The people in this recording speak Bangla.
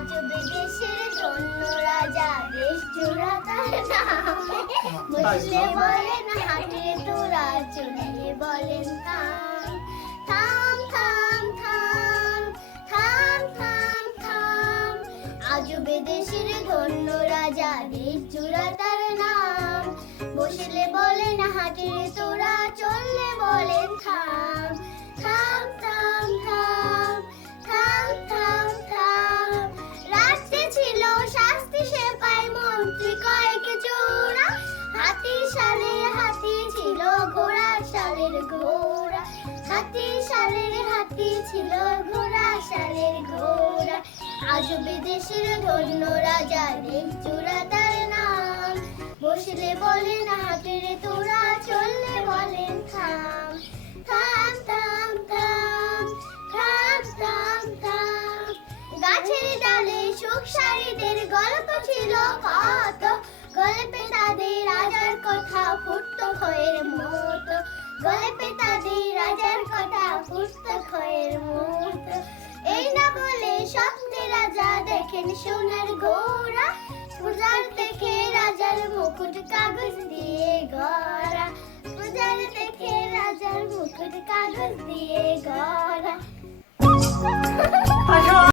আজবে দেশের ধন্য রাজা, দেশ জোড়া তার নাম। বসলে বলেন হাটে তোরা, চললে বলেন থাম। থাম থাম থাম থাম থাম থাম, আজবে দেশের ধন্য রাজা, দেশ জোড়া তার নাম। বসলে বলেন হাটে তোরা, চললে বলেন থাম। থাম থাম থাম থাম থাম থাম, রাষ্ট্রে ছিল শাস্তি সে পায় মন্ত্রী কয়েক জোড়া। হাতির সালে হাতি ছিল, ঘোড়ার সালের ঘোড়া। হাতির সালের হাতি ছিল, ঘোড়ার সালের ঘোড়া। আজবে দেশের ধন্য রাজা, দেশ জোড়া তার নাম। বসলে বলেন হাটের তোরা, চললে বলেন থাম। থাম থাম থাম থাম থাম থাম, গাছের ডালে সুখ সারিদের গল্প ছিল কত। গল্পে তাদের রাজার কথা ফুটতো খয়ের মতো। গল্পে তাদের রাজার কথা ফুটতো খয়ের মতো। এই না বলে স্বপ্নে রাজা দেখেন সোনার ঘোড়া। পূজার দেখে রাজার মুকুট কাগজ দিয়ে গড়া। পূজার দেখে রাজার মুকুট কাগজ দিয়ে গড়া।